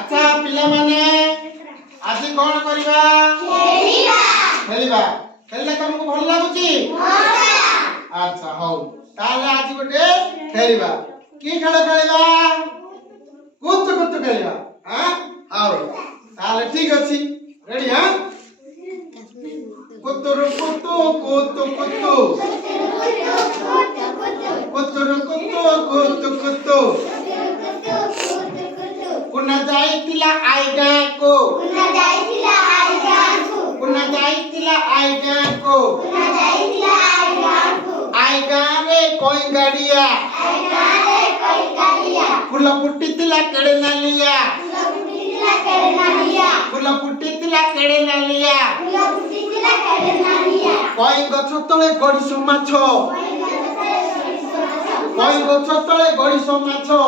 अच्छा पिला माने आज कोन करिबा खेलिबा खेलिबा खेलले तुमको भल लागुची अच्छा हो ताले आज गोटे खेलिबा की खेल खेलिबा कुत कुत खेलिबा हां आओ ताले ठीक अछि रेडी हां कुतुरु कुतु कुतु कुतु कुतुरु कुतु कुतु कुतु कुना जाइतिला आइगा को कुना जाइतिला आइगा को कुना जाइतिला आइगा को कुना जाइतिला आइगा को आइगा रे कोई गाड़िया आइगा रे कोई गाड़िया फुल फुटितिला केड़े नालिया फुल फुटितिला केड़े नालिया फुल फुटितिला केड़े नालिया फुल फुटितिला केड़े नालिया कोई गछ तळे गड़िसो माछो कोई गछ तळे गड़िसो माछो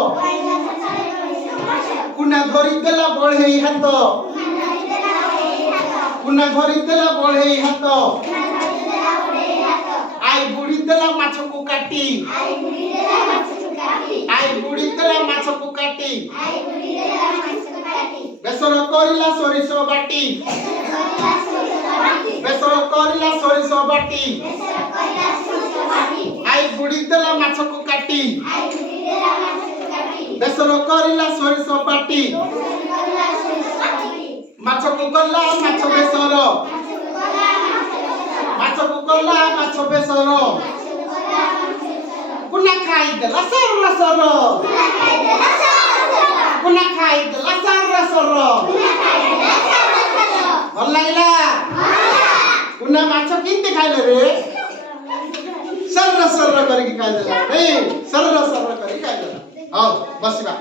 कुना धरी देला बढेई हात कुना धरी देला बढेई हात आई बुड़ी देला माछ को काटी आई बुड़ी देला माछ को काटी आई बुड़ी देला माछ को काटी आई बुड़ी देला माछ को काटी बेसर करिला सरिसो बाटी बेसर करिला सरिसो बाटी बेसर करिला सरिसो बाटी आई बुड़ी देला माछ को काटी आई बुड़ी देला माछ को काटी बेसर करिला सरिसो बाटी माछ को कला माछ बेसर माछ को कला माछ बेसर कुना खाई देला सर सर कुना खाई देला सर सर भल लागला कुना माछ किंते खाइले रे सर सर करके खाइ देला नहीं सर सर करके खाइ देला हां बसबा